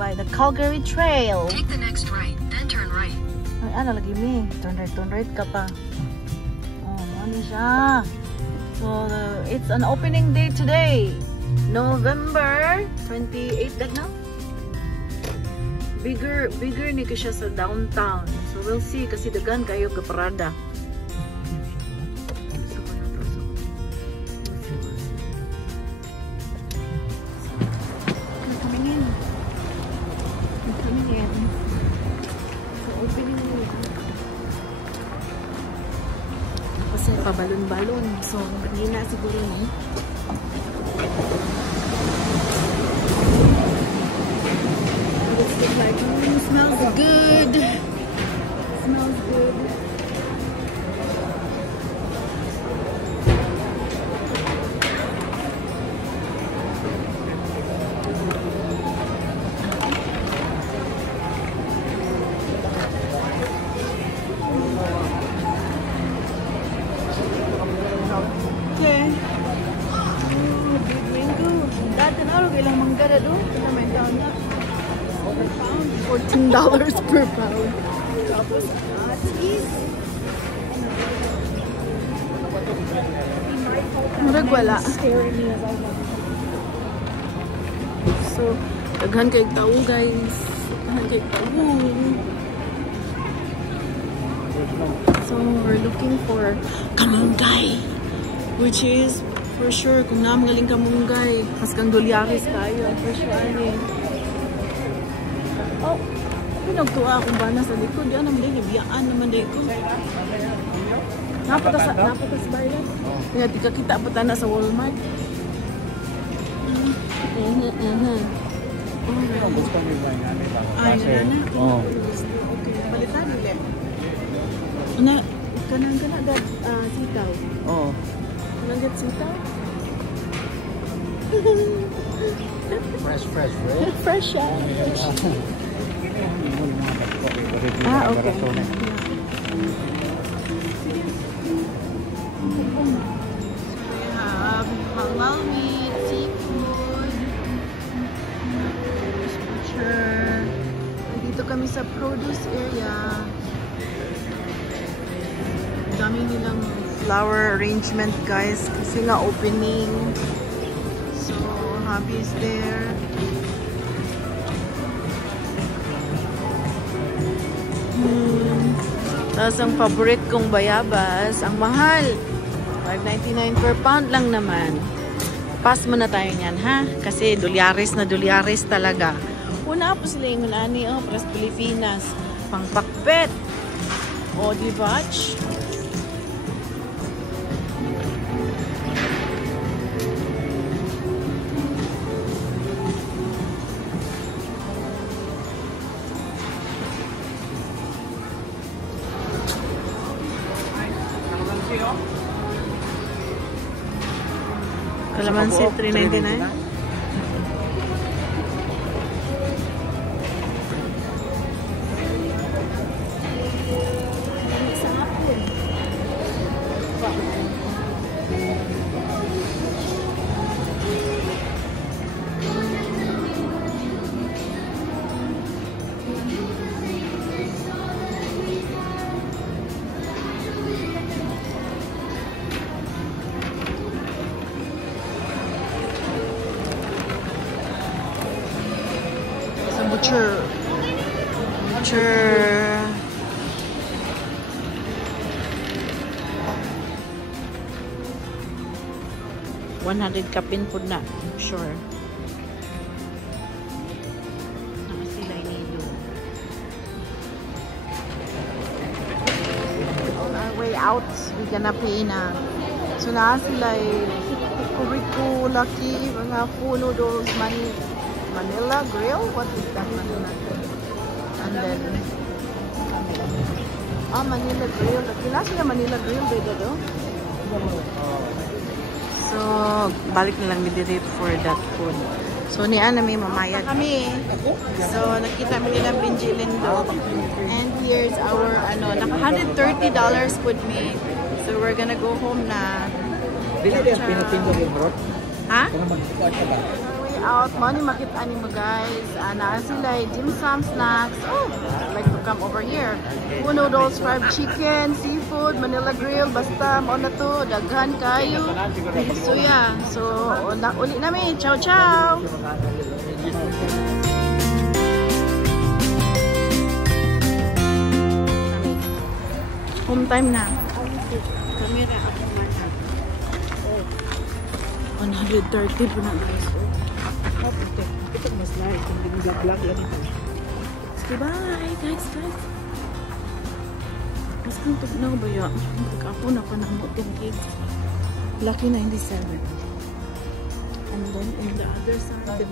by the Calgary Trail. Take the next right, then turn right. Ay, ano lagi mi? Turn right ka pa. Oh, ano siya? So, it's an opening day today. November 28 that now? Bigger ni ka siya sa downtown. So, we'll see kasi dagan kayo kaparada. Kasi pabalon-balon. So, hindi na siguro no? It looks like, smells good. Smells good. $14 per pound. Tapos cheese. Murag wala. So, daghan kay tao guys. Daghan kay tao. So, we're looking for kamunggay. Which is, for sure, kung namagaling kamunggay, mas kang dolyaris tayo. For sure, oh, pinagtuwa akong bana sa likod. Yan naman din, biyaan naman din ko. Napatas bayan. Kaya di ka kita pa na sa Walmart. Ay, na. Okay, palitan ulit. Kanang agad sitaw. Oo. Kanang agad sitaw? Fresh. Fresh siya. Ah, okay. So we have halal meat, seafood, butcher. Dito kami sa produce area. Dami nilang flower arrangement guys kasi nga opening. So hubby is there. Tapos ang favorite kong bayabas, ang mahal. $5.99 per pound lang naman. Pass mo na tayo niyan ha? Kasi dolyares na dolyares talaga. Una po sila yung nani, Pras Pilipinas. Pangpakpet. O, diba? Kalamansi, $3.99. Butcher. $100 kapin po na. Sure. Nakasila nilo. On our way out, we gonna pay na. So nakasila Kuriku, Lucky, mga full noodles, Manila Grill? What is that? And then Manila Grill. Kila sila Manila Grill dito do? So, balik na lang dito for that food. So, niya na may mamayad kami. So, nakita mo nilang Binjilindo. And here's our, naka $130 food me. So, we're gonna go home na. Dili din pinapindog yung bro. Ha? Kung magkukuha ka ba? out. Money makita ni mo guys. Naa sila dim sum snacks. Oh, I'd like to come over here. Full noodles, fried chicken, seafood, Manila grill. Basta mo na to. Daghan kayo. So yeah. So, uli namin. Ciao, ciao! Home time na. Camera ako mata. 130 po na guys. Ito mas light. Kung binigla-vlog lang ito. Okay, bye guys. Mas kang tugnaw ba ya? Ako na pa na mo itong kids. Lucky 97. And then in the other side,